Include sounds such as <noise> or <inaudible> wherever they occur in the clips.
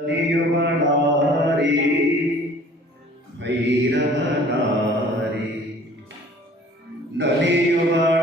नलियुगनारी भैरवनारी नलियुगनारी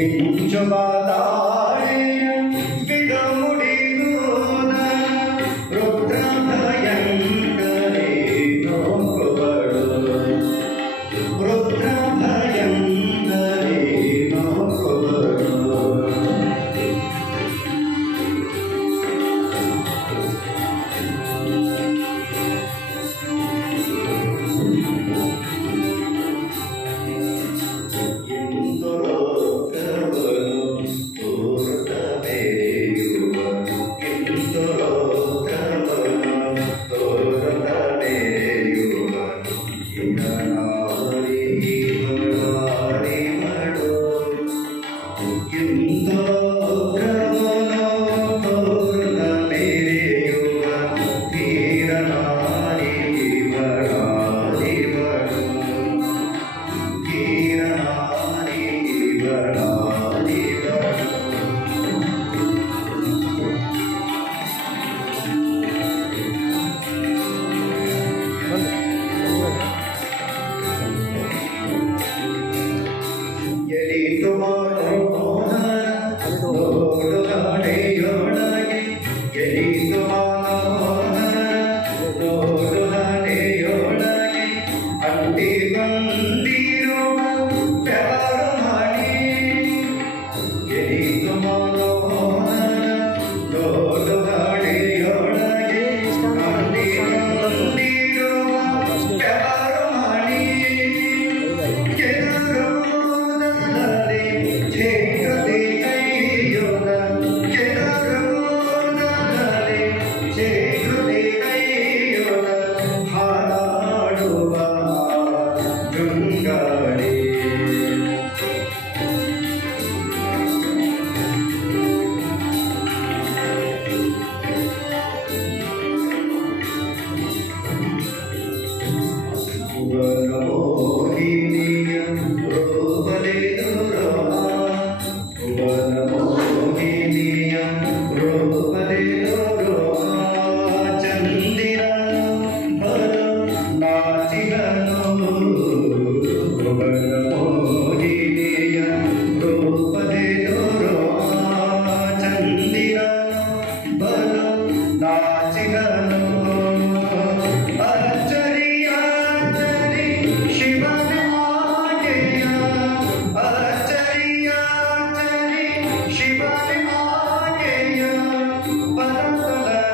挥舞着把刀。<noise> <noise> Senhor, nós